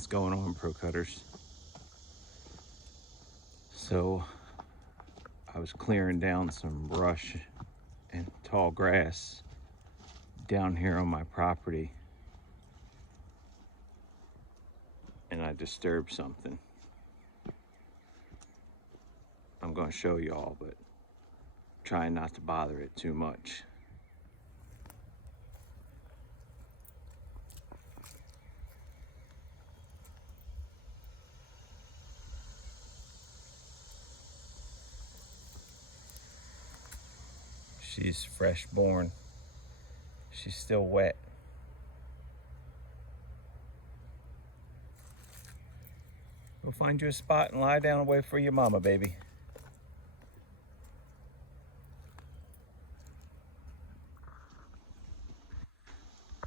What's going on, pro cutters? So I was clearing down some brush and tall grass down here on my property, and I disturbed something. I'm going to show y'all, but trying not to bother it too much. She's fresh born. She's still wet. Go find you a spot and lie down and wait for your mama, baby.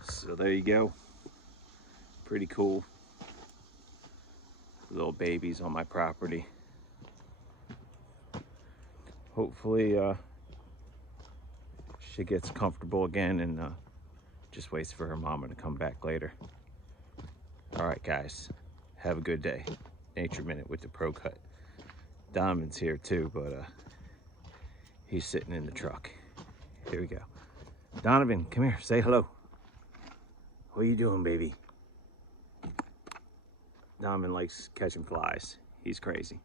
So there you go. Pretty cool. Little babies on my property. Hopefully she gets comfortable again and just waits for her mama to come back later. All right, guys, have a good day. Nature Minute with the ProCut. Donovan's here too, but he's sitting in the truck. Here we go. Donovan, come here, say hello. What are you doing, baby? Donovan likes catching flies. He's crazy.